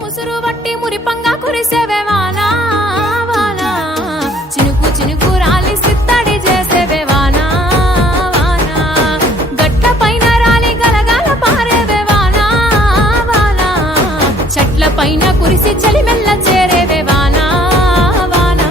ముసురు వట్టి మురిపంగా కురిసేవే వానా వానా చినుకు చినుకు రాలి సిత్తడి చేసేవే వానా వానా గట్ల పైన రాలి గలగల పారేవే వానా వానా చెట్ల పైన కురిసి చలిమెల్ల చేరేవే వానా వానా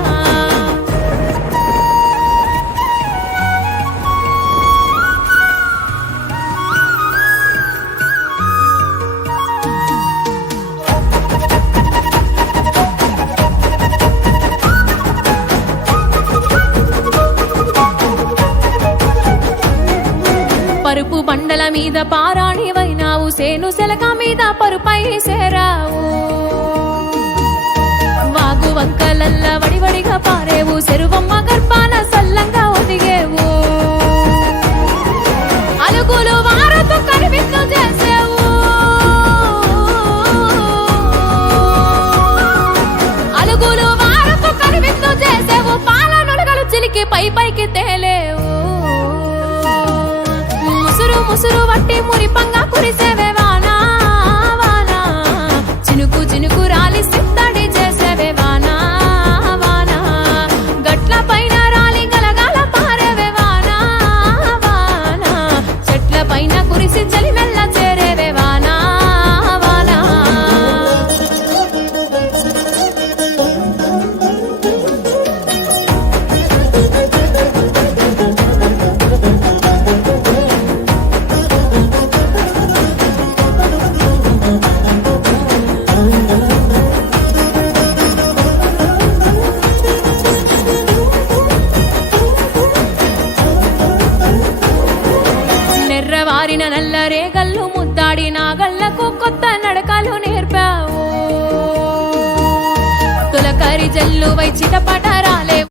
పరుపు బండల మీద పారాణివైనావు సేను సెలక మీద పరుపై సేరావు వాగు వంకలల్ల వడివడిగా పారేవు చెరువమ్మ గర్భాన సల్లంగా ఒదిగేవు అలుగులు వారతో కనిపిస్తూ చేసేవు అలుగులు వారతో కనిపిస్తూ చేసేవు పాల నులగలు చిలికి పై పైకి తేలేవు ముసురు ముసురు వట్టి మురిపంగా కురిసేవే వానా వానా చినుకు చినుకు రాలి సిత్తడి చేసేవే వానా వానా గట్ల పైన రాలి గలగల పారేవే వానా వానా చెట్ల పైన కురిసి చలిమెల్ల చేరేవే వానా వానా నెర్రవారిన నల్ల రేగళ్ళు ముద్దాడి నాగళ్లకు కొత్త నడకలు నేర్పావు తులకరి జల్లు వై చిటపటరా